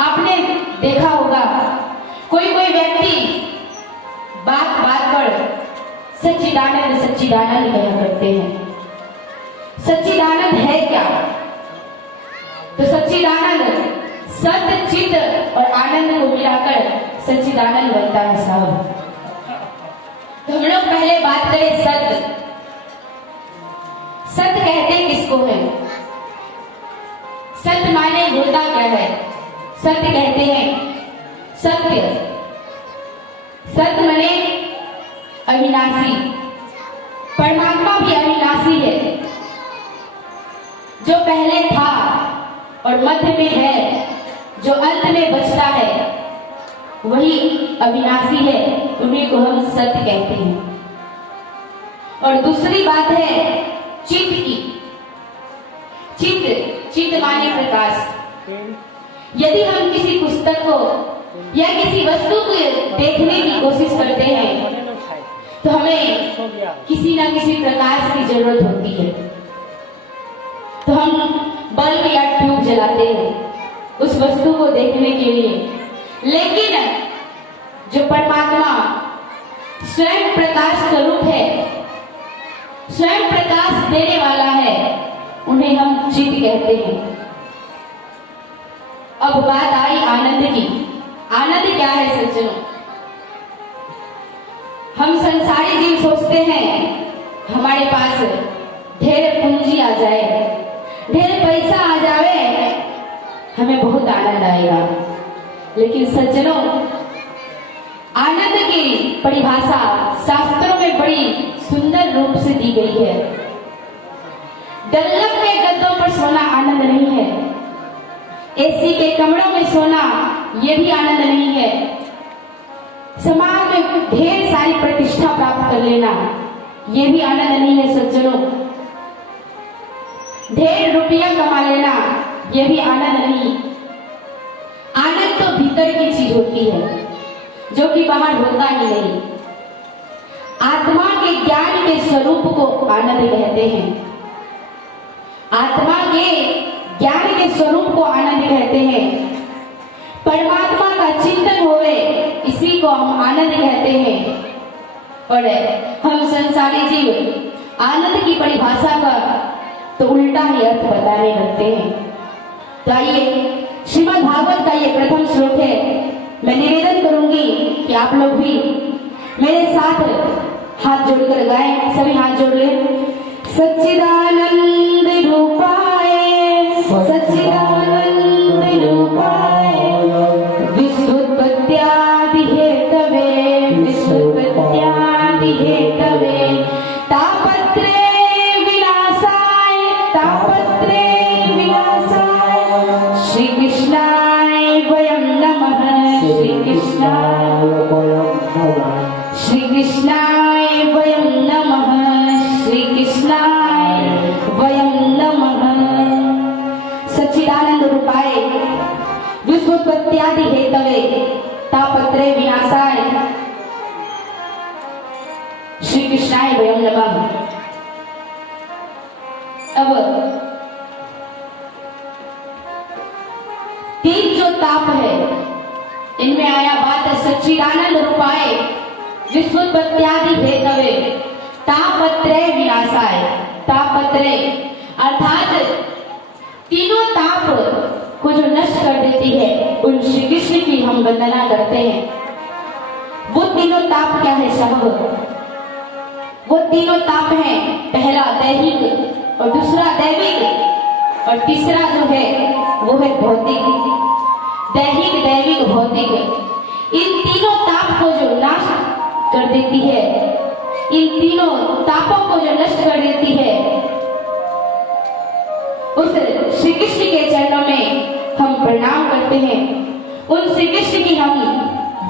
आपने देखा होगा कोई कोई व्यक्ति बात बात पर सच्चिदानंद सच्चिदानंद कहा करते हैं। सच्चिदानंद है क्या? तो सच्चिदानंद सत्य चित्त और आनंद को मिलाकर सच्चिदानंद बनता है साहब। तो हम लोग पहले बात करें सत्य। सत्य कहते किसको है? सत्य माने होता क्या है? सत्य कहते हैं सत्य। सत्य माने अविनाशी। परमात्मा भी अविनाशी है। जो पहले था और मध्य में है, जो अंत में बचता है, वही अविनाशी है। उन्हीं को हम सत्य कहते हैं। और दूसरी बात है चित्त की। चित्त, चित्त माने प्रकाश। यदि हम किसी पुस्तक को या किसी वस्तु को देखने की कोशिश करते हैं तो हमें किसी ना किसी प्रकाश की जरूरत होती है। तो हम बल्ब या ट्यूब जलाते हैं उस वस्तु को देखने के लिए। लेकिन जो परमात्मा स्वयं प्रकाश स्वरूप है, स्वयं प्रकाश देने वाला है, उन्हें हम चित्त कहते हैं। अब बात आई आनंद की। आनंद क्या है सज्जनों? हम संसारी जीव सोचते हैं हमारे पास ढेर पूंजी आ जाए, ढेर पैसा आ जाए, हमें बहुत आनंद आएगा। लेकिन सज्जनों, आनंद की परिभाषा शास्त्रों में बड़ी सुंदर रूप से दी गई है। डल्लक के गद्दों पर सोना आनंद नहीं है। एसी के कमरों में सोना ये भी आनंद नहीं है। समाज में ढेर सारी प्रतिष्ठा प्राप्त कर लेना ये भी आनंद नहीं है सज्जनों। ढेर रुपया कमा लेना ये भी आनंद नहीं। आनंद तो भीतर की चीज होती है जो कि बाहर होता ही नहीं। आत्मा के ज्ञान के स्वरूप को आनंद कहते हैं। आत्मा के ज्ञान के स्वरूप को आनंद कहते हैं। परमात्मा का चिंतन होवे इसी को हम आनंद कहते हैं। और हम संसारी जीव आनंद की परिभाषा का तो उल्टा ही अर्थ बताने लगते हैं। तो आइए, श्रीमद् भागवत का ये प्रथम श्लोक है। मैं निवेदन करूंगी कि आप लोग भी मेरे साथ हाथ जोड़कर गाएं। सभी हाथ जोड़ लें। सच्चिदानंद रूपाय सच्चिदानंद रूपाय विश्वोत्पत्त्यादि हेतवे विश्वोत्पत्त्यादि हेतवे तापत्रे विनाशाय तापत्रे विनाशाय श्री कृष्णाय वयं नमः। श्री कृष्णाय वयं नमः। श्री कृष्णाय वयं नमः। सच्चिदानंद रूपाय विश्वोत्पत्त्यादि हेतवे तापत्रे विनाशाय श्री कृष्णाय वयं नमः। अब तीन जो ताप है इनमें आया बात सच्चिदानंद रूपाय विश्वोत्पत्त्यादि हेतवे तापत्रे विनाशाय। तापत्रे अर्थात तीनों ताप को जो नष्ट कर देती है उन श्री कृष्ण की हम वंदना करते हैं। वो तीनों ताप क्या है साहब? वो तीनों ताप हैं, पहला दैहिक और दूसरा दैविक और तीसरा जो है वो है भौतिक। दैहिक, दैविक, भौतिक, इन तीनों ताप को जो नाश कर देती है, इन तीनों तापों को जो नष्ट कर देती है, उस श्री कृष्ण के चरणों में हम प्रणाम करते हैं। उन श्री कृष्ण की हम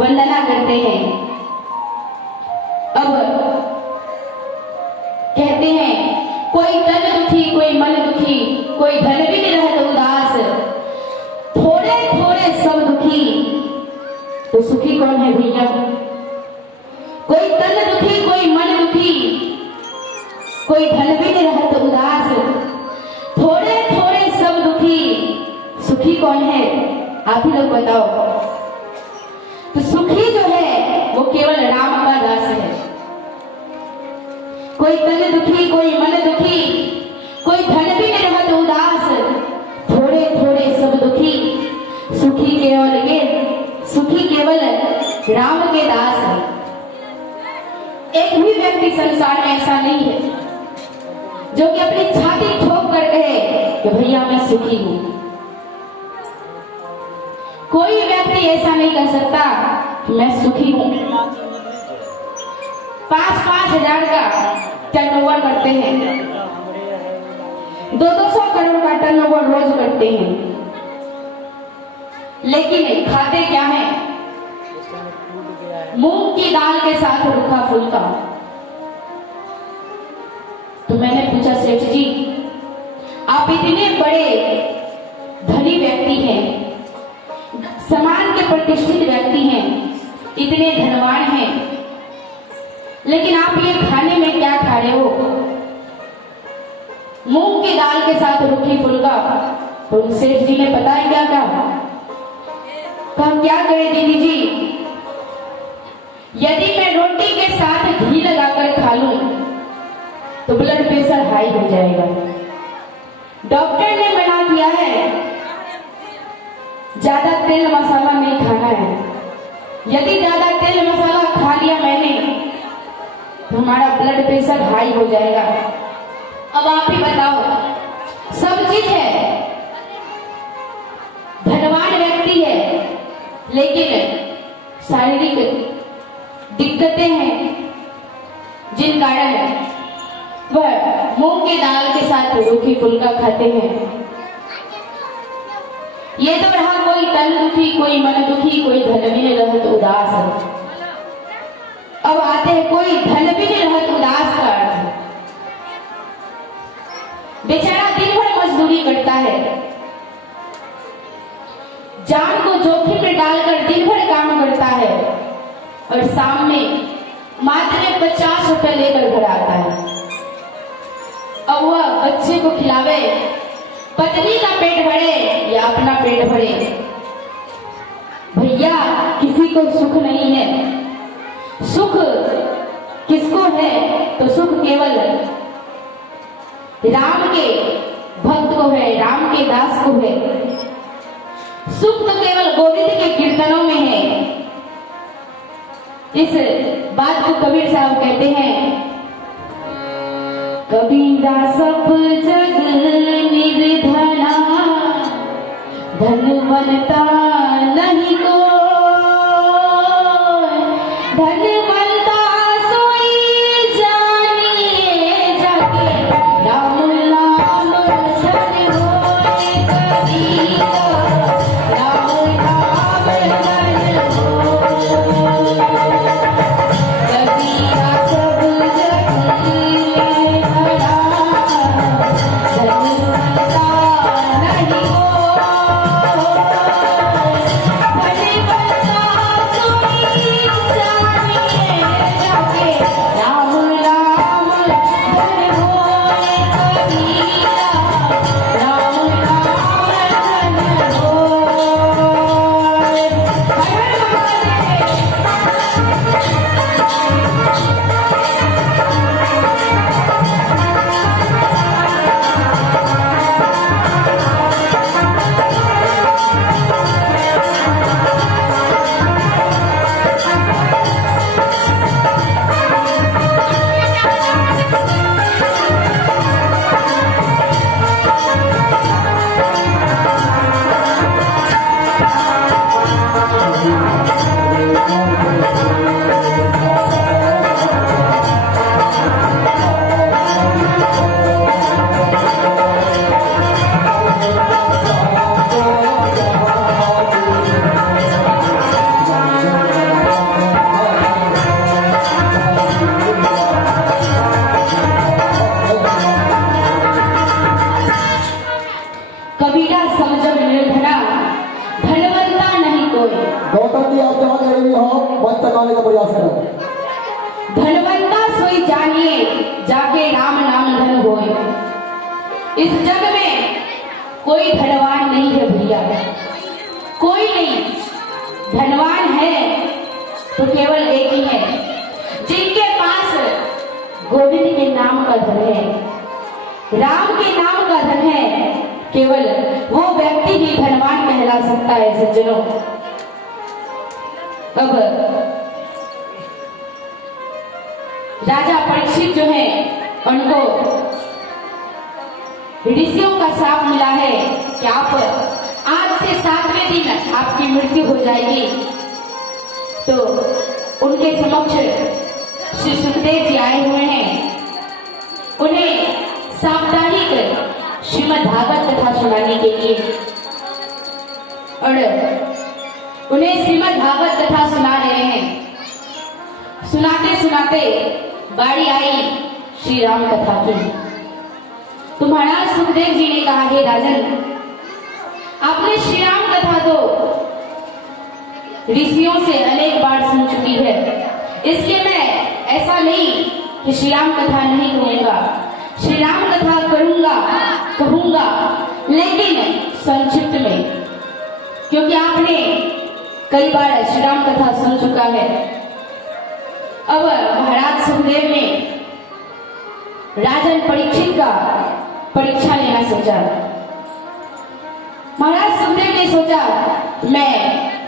वंदना करते हैं। अब कहते हैं कोई तन दुखी, कोई मन दुखी, कोई धन भी नहीं रहता उदास, थोड़े थोड़े सब दुखी, तो सुखी कौन है भैया? कोई तन दुखी, कोई मन दुखी, कोई धन भी नहीं रहता उदास, थोड़े थोड़े सब दुखी, सुखी कौन है? आप ही लोग बताओ। तो सुखी जो है वो केवल राम का दास है। कोई तन दुखी, कोई मन दुखी, कोई धन भी नहीं रहत उदास, थोड़े थोड़े सब दुखी, सुखी केवल राम के दास है। एक भी व्यक्ति संसार में ऐसा नहीं है जो कि अपनी छाती ठोक कर कहे कि भैया मैं सुखी हूं। कोई व्यक्ति ऐसा नहीं कर सकता कि मैं सुखी हूं। 5-5 हजार का टर्नओवर करते हैं, 200 करोड़ का टर्नओवर रोज करते हैं, लेकिन खाते क्या है? मूंग की दाल के साथ रूखा फुल्का। तो मैंने पूछा, सेठ जी आप इतने बड़े धनी व्यक्ति हैं, समाज के प्रतिष्ठित व्यक्ति हैं, इतने धनवान हैं, लेकिन आप ये खाने में क्या खा रहे हो? मूंग की दाल के साथ रूखी फुल्का। तो सेठ जी ने पता है क्या कहा? क्या करे दीदी जी, यदि मैं रोटी के साथ घी लगाकर खा लूं तो ब्लड प्रेशर हाई हो जाएगा। डॉक्टर ने मना किया है ज्यादा तेल मसाला नहीं खाना है। यदि ज्यादा तेल मसाला खा लिया मैंने तो हमारा ब्लड प्रेशर हाई हो जाएगा। अब आप ही बताओ, सब चीज है, धनवान व्यक्ति है, लेकिन शारीरिक दिक्कतें हैं जिन कारण वह मूंग की दाल के साथ रूखी फुल्का खाते हैं। ये तो रहा कोई तन दुखी, कोई मन दुखी, कोई धन भी नहीं रहत उदास। अब आते हैं कोई धन भी नहीं रहत उदास का अर्थ। बेचारा दिन भर मजदूरी करता है, जान को जोखिम में डालकर दिन भर काम करता है और शाम में मात्र 50 रुपए लेकर घर आता है। अब वह बच्चे को खिलावे, पत्नी का पेट भरे या अपना पेट भरे। भैया किसी को सुख नहीं है। सुख किसको है? तो सुख केवल राम के भक्त को है, राम के दास को है। सुख तो केवल गोविंद के कीर्तनों में है। इस बात को कबीर साहब कहते हैं, कबीरा सब जग निर्धना, धनवंता नहीं को, धनवंता सोई जानिए जाके, राम नाम धन होए कबीरा, राम नाम धन होए। कबीरा सब जग निर्धना, धनवंता नहीं को, धनवंता सोई जानिए जाके राम नाम धन होए। इस जग में कोई धनवान नहीं है भैया, कोई नहीं, धनवान है तो केवल एक ही है, जिनके पास गोविंद के नाम का धन है, राम के नाम का धन है, केवल वो व्यक्ति ही धनवान कहला सकता है। सज्जनों, अब राजा परीक्षित जो है उनको ऋषियों का शाप मिला है कि आप आज से 7वें दिन आपकी मृत्यु हो जाएगी। तो उनके समक्ष श्री सुखदेव जी आए हुए हैं, उन्हें साप्ताहिक श्रीमद् भागवत कथा सुनाने के लिए, और उन्हें श्रीमद् भागवत कथा सुना रहे हैं। सुनाते सुनाते बारी आई श्री राम कथा की। तो महाराज सुखदेव जी ने कहा, हे राजन, आपने श्री राम कथा तो ऋषियों से अनेक बार सुन चुकी है, इसलिए मैं ऐसा नहीं कि श्री राम कथा नहीं कहूंगा, श्री राम कथा करूंगा, कहूंगा, लेकिन संक्षिप्त में, क्योंकि आपने कई बार श्री राम कथा सुन चुका है। अब महाराज सुखदेव ने राजन परीक्षित का परीक्षा लेना सोचा। महाराज सुखदेव ने सोचा, मैं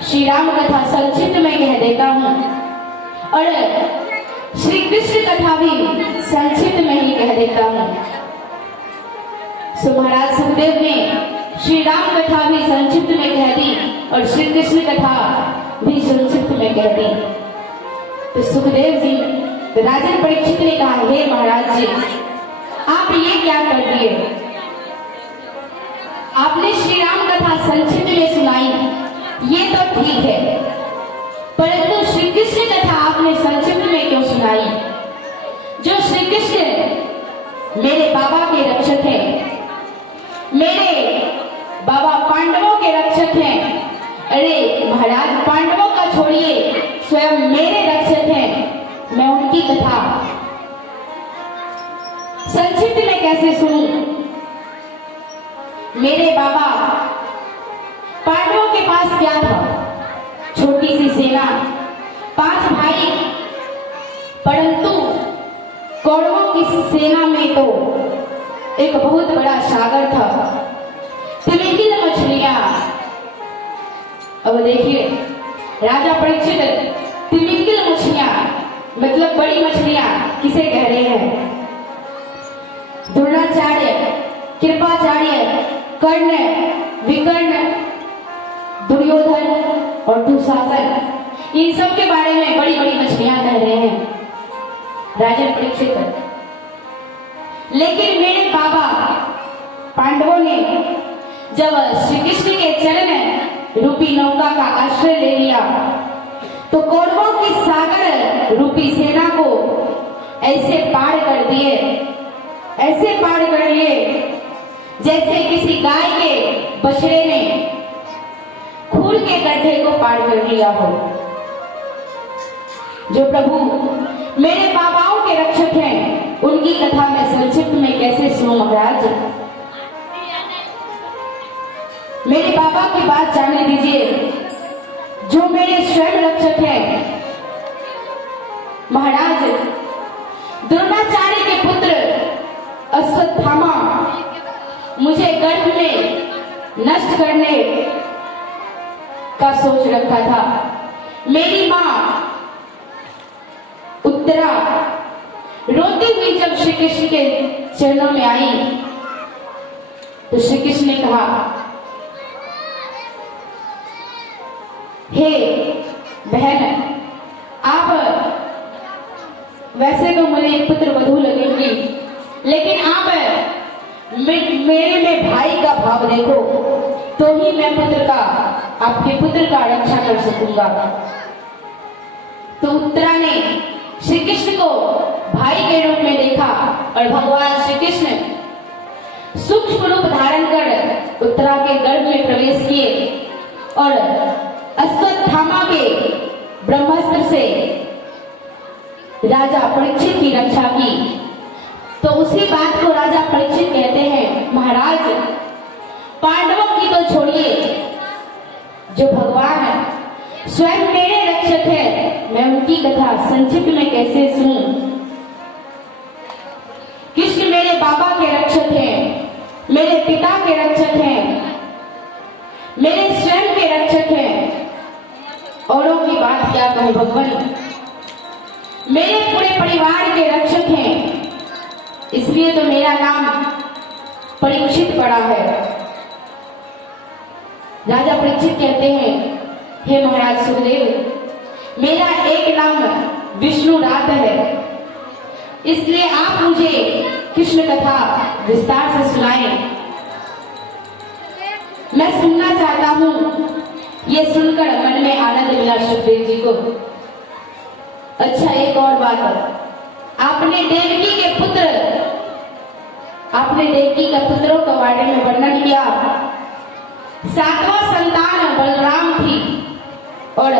श्री राम कथा संक्षिप्त में कह देता हूं और श्री कृष्ण कथा भी संक्षिप्त में ही कह देता हूं। सो महाराज सुखदेव ने श्री राम कथा भी संक्षिप्त में कह दी और श्री कृष्ण कथा भी संक्षिप्त में कह दी। तो सुखदेव जी, राजन परीक्षित ने कहा, हे महाराज जी, आप ये क्या कर दिए? आपने श्री राम कथा संक्षिप्त में सुनाई, ये तो ठीक है, परंतु श्री कृष्ण कथा आपने संक्षिप्त में क्यों सुनाई? जो श्री कृष्ण मेरे बाबा के रक्षक हैं, मेरे बाबा पांडवों के रक्षक हैं। अरे महाराज, पांडवों का छोड़िए, स्वयं मेरे रक्षक हैं, मैं उनकी कथा संक्षिप्त में कैसे सुनूं? मेरे बाबा पांडवों के पास क्या था? छोटी सी सेना, 5 भाई, परंतु कौरवों की सेना में तो एक बहुत बड़ा सागर था, तिमिंगिल मछलियां। अब देखिए राजा परीक्षित, तिमिंगिल मछलियां मतलब बड़ी मछलियां किसे कह रहे हैं? द्रोणाचार्य, कृपाचार्य, कर्ण, विकर्ण, दुर्योधन और दुशासन, इन सब के बारे में बड़ी बड़ी मछलियां कह रहे हैं राजा परीक्षित। लेकिन मेरे बाबा पांडवों ने जब श्री कृष्ण के चरण रूपी नौका का आश्रय ले लिया, तो कौरवों की सागर रूपी सेना को ऐसे पार कर दिए, ऐसे पार कर लिए जैसे किसी गाय के बछड़े ने खून के गड्ढे को पार कर लिया हो। जो प्रभु मेरे बाबाओं के रक्षक हैं, उनकी कथा मैं संक्षिप्त में कैसे सुनूं महाराज? मेरे बाबा की बात जाने दीजिए, जो मेरे स्वयं रक्षक हैं। महाराज, द्रोणाचार्य के पुत्र अश्वत्थामा मुझे गर्भ में नष्ट करने का सोच रखा था। मेरी मां उत्तरा रोती हुई जब श्री कृष्ण के चरणों में आई, तो श्री कृष्ण ने कहा, हे बहन, आप वैसे तो मुझे पुत्र वधू लगेंगी, लेकिन आप मेरे में भाई का भाव देखो, तो ही मैं पुत्र का, आपके पुत्र का रक्षा कर सकूंगा। तो उत्तरा ने श्री कृष्ण को भाई के रूप में देखा और भगवान श्री कृष्ण सूक्ष्म रूप धारण कर उत्तरा के गर्भ में प्रवेश किए और अश्वत्थामा के ब्रह्मास्त्र से राजा परीक्षित की रक्षा की। तो उसी बात को राजा परीक्षित कहते हैं, महाराज पांडवों की तो छोड़िए, जो भगवान स्वयं मेरे रक्षक है, मैं उनकी कथा संक्षिप्त में कैसे सुनूं। कृष्ण मेरे बाबा के रक्षक हैं, मेरे पिता के रक्षक हैं, मेरे स्वयं के रक्षक हैं। औरों की बात क्या कहे भगवान, मेरे पूरे परिवार के रक्षक हैं। इसलिए तो मेरा नाम परीक्षित पड़ा है। राजा परीक्षित कहते हैं, हे महाराज सुखदेव, मेरा एक नाम विष्णु रात है, इसलिए आप मुझे कृष्ण कथा विस्तार से सुनाएं। मैं सुनना चाहता हूं। ये सुनकर मन में आनंद मिला सुखदेव जी को। अच्छा, एक और बात, आपने देवकी के पुत्रों के बारे में वर्णन किया। 7वां संतान बलराम थी और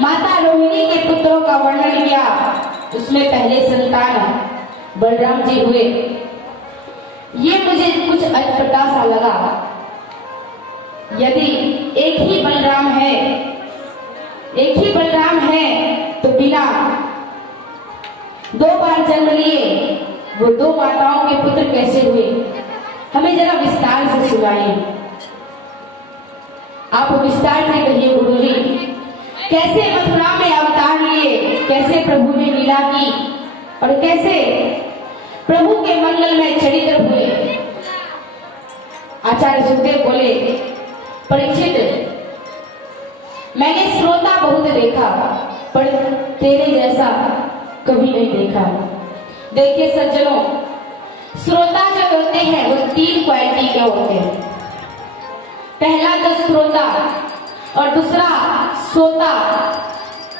माता रोहिणी के पुत्रों का वर्णन किया। उसमें पहले संतान बलराम जी हुए। ये मुझे कुछ अटपटा सा लगा। यदि एक ही बलराम है तो बिना 2 बार जन्म लिए वो 2 माताओं के पुत्र कैसे हुए? हमें जरा विस्तार से सुनाइए। आप विस्तार से कहिए गुरुजी, कैसे मथुरा में अवतार लिए, कैसे प्रभु ने लीला की और कैसे प्रभु के मंगल में चरित्र हुए। आचार्य सुखदेव बोले, परीक्षित, मैंने श्रोता बहुत देखा पर तेरे जैसा कभी नहीं देखा। देखिए सज्जनों, श्रोता जो होते हैं वो 3 क्वालिटी के होते हैं। पहला तो श्रोता, और दूसरा सोता,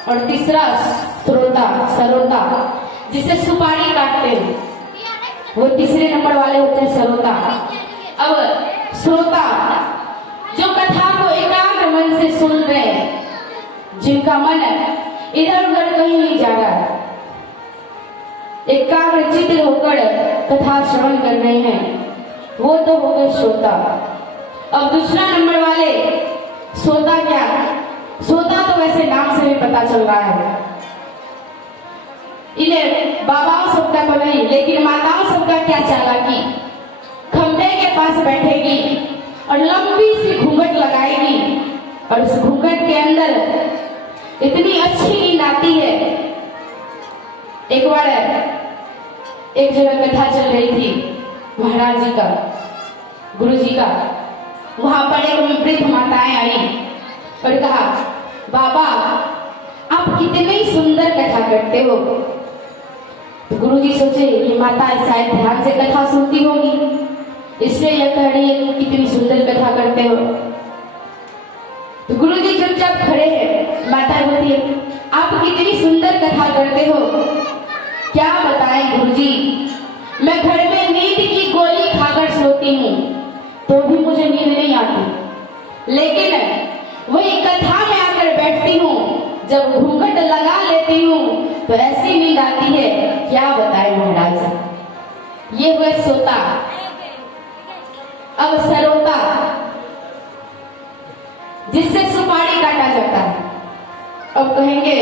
और तीसरा सरोता, जिसे सुपारी काटते हैं, वो तीसरे नंबर वाले होते हैं सरोता। अब श्रोता जो कथा को एकाग्र मन से सुन रहे हैं, जिनका मन इधर उधर कहीं नहीं जा रहा है, एकाग्र चित्त होकर कथा श्रवण कर रहे हैं, वो तो हो गए श्रोता। अब दूसरा नंबर वाले सोता, क्या सोता तो वैसे नाम से भी पता चल रहा है। इन्हें बाबाओं सबका तो नहीं, लेकिन माताओं सबका क्या चालाकी, खंबे के पास बैठेगी और लंबी सी घूंघट लगाएगी और उस घूंघट के अंदर इतनी अच्छी नींद आती है। एक बार एक जगह कथा चल रही थी महाराज जी का, गुरु जी का। वहां पर एक वृद्ध माताएं आई और कहा, बाबा आप कितनी सुंदर कथा करते हो। तो गुरु जी सोचे ये माता शायद ध्यान से कथा सुनती होगी, इसलिए यह कह रही है कितनी सुंदर कथा करते हो। तो गुरु जी चुपचाप खड़े हैं। माता बोलती है, आप कितनी सुंदर कथा करते हो, क्या बताएं गुरुजी, मैं घर में नींद की गोली खाकर सोती हूँ तो भी मुझे नींद नहीं आती, लेकिन वही कथा में आकर बैठती हूँ, जब घूंघट लगा लेती हूँ तो ऐसी नींद आती है, क्या बताएं महाराज। ये हुए सोता। अब सरोता, जिससे सुपारी काटा जाता है। अब कहेंगे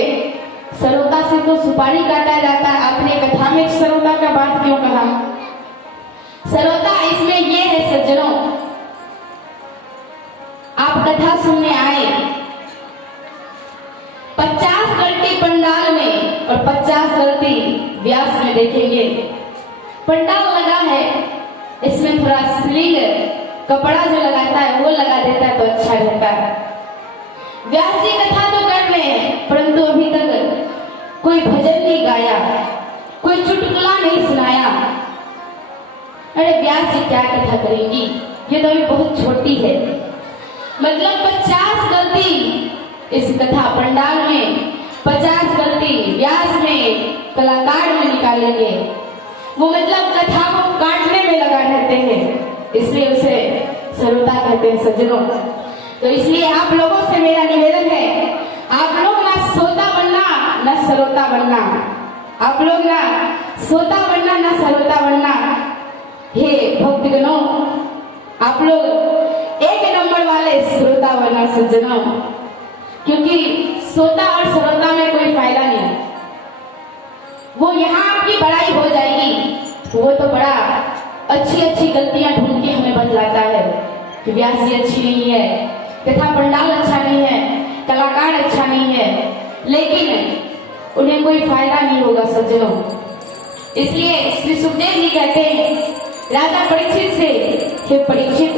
सरोता से तो सुपारी काटा जाता है, आपने कथा में सरोता का बात क्यों कहा? सरोता इसमें यह है सज्जनों, आप कथा सुनने आए, 50 गलती पंडाल में और 50 गलती व्यास में देखेंगे। पंडाल लगा है, इसमें थोड़ा स्लीव कपड़ा जो लगाता है वो लगा देता है तो अच्छा रहता है। व्यास जी कथा तो कर रहे हैं, परंतु अभी तक कोई भजन नहीं गाया, कोई चुटकुला नहीं सुनाया। अरे व्यास जी क्या कथा करेंगी, ये तो अभी बहुत छोटी है। मतलब 50 गलती इस कथा पंडाल में, 50 गलती व्यास में, कलाकार में निकालेंगे। वो मतलब कथा को काटने में लगा रहते हैं, इसलिए उसे सरोता कहते हैं सज्जनों। तो इसलिए आप लोगों से मेरा निवेदन है, आप लोग ना सोता बनना ना सरोता बनना, आप लोग ना सोता बनना ना सरोता बनना। हे भक्तगणों, आप लोग एक नंबर वाले श्रोता बना सज्जनों, क्योंकि श्रोता और श्रोता में कोई फायदा नहीं। वो यहाँ आपकी बड़ाई हो जाएगी, वो तो बड़ा अच्छी अच्छी गलतियां ढूंढ के हमें बतलाता है कि व्यास जी अच्छी नहीं है, कथा पंडाल अच्छा नहीं है, कलाकार अच्छा नहीं है, लेकिन उन्हें कोई फायदा नहीं होगा सज्जनों। इसलिए श्री सुखदेव जी कहते हैं राजा परीक्षित से, हे परीक्षित,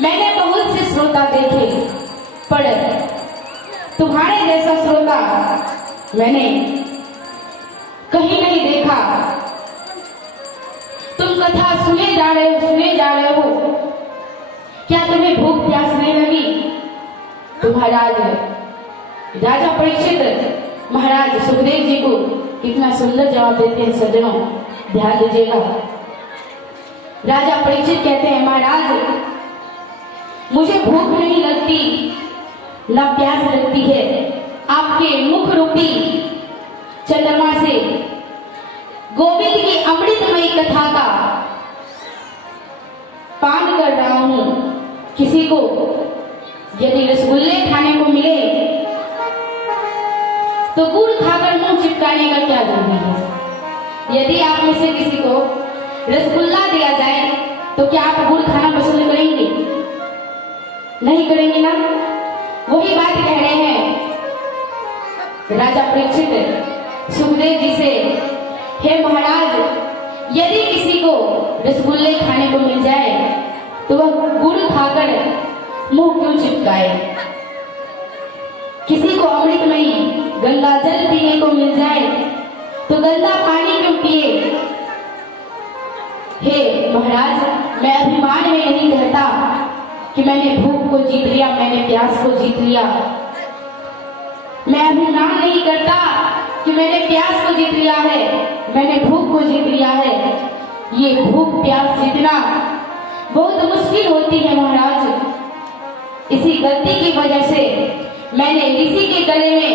मैंने बहुत से श्रोता देखे, पर तुम्हारे जैसा श्रोता मैंने कहीं नहीं देखा। तुम कथा सुने जा रहे हो, क्या तुम्हें भूख प्यास नहीं लगी? तो महाराज राजा परीक्षित महाराज सुखदेव जी को कितना सुंदर जवाब देते हैं सज्जनों, ध्यान दीजिएगा। राजा परीक्षित कहते हैं महाराज, मुझे भूख नहीं लगती, न प्यास लगती है। आपके मुख रूपी चंद्रमा से गोविंद की अमृतमयी कथा का पान कर रहा हूं। किसी को यदि रसगुल्ले खाने को मिले तो गुड़ खाकर मुंह चिपकाने का क्या जरूरी है? यदि आप में से किसी को रसगुल्ला दिया जाए तो क्या आप गुड़ खाना पसंद करेंगे? नहीं करेंगे ना। वही बात कह रहे हैं राजा परीक्षित सुखदेव जी से, हे महाराज, यदि किसी को रसगुल्ले खाने को मिल जाए तो वह गुड़ खाकर मुंह क्यों चिपकाए? किसी को अमृतमयी गंगा जल पीने को मिल जाए तो गंदा पानी क्यों पिए? हे महाराज, मैं अभिमान में नहीं कहता कि मैंने भूख को जीत लिया, मैंने प्यास को जीत लिया। मैं अभिमान नहीं करता कि मैंने प्यास को जीत लिया है, मैंने भूख को जीत लिया है। ये भूख प्यास जीतना बहुत मुश्किल होती है महाराज। इसी गलती की वजह से मैंने ऋषि के गले में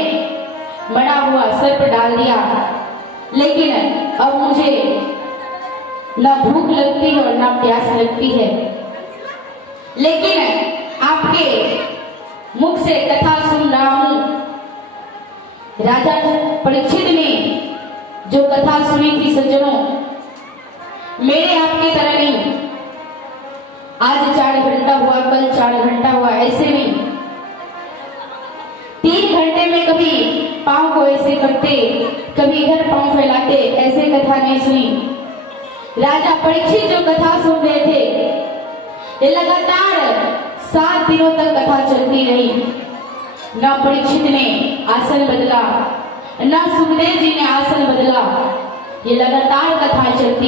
मरा हुआ सर्प डाल दिया, लेकिन अब मुझे न भूख लगती है और न प्यास लगती है। लेकिन आपके मुख से कथा सुन रहा हूं। राजा परीक्षित ने जो कथा सुनी थी सज्जनों, मेरे आपके तरह नहीं। आज 4 घंटा हुआ, कल 4 घंटा हुआ, ऐसे नहीं। 3 घंटे में कभी पांव को ऐसे करते, कभी इधर पांव फैलाते, ऐसे कथा नहीं सुनी। राजा परीक्षित जो कथा सुन रहे थे, ये लगातार 7 दिनों तक कथा चलती रही। न परीक्षित ने आसन बदला, न सुखदेव जी ने आसन बदला, ये लगातार कथा चलती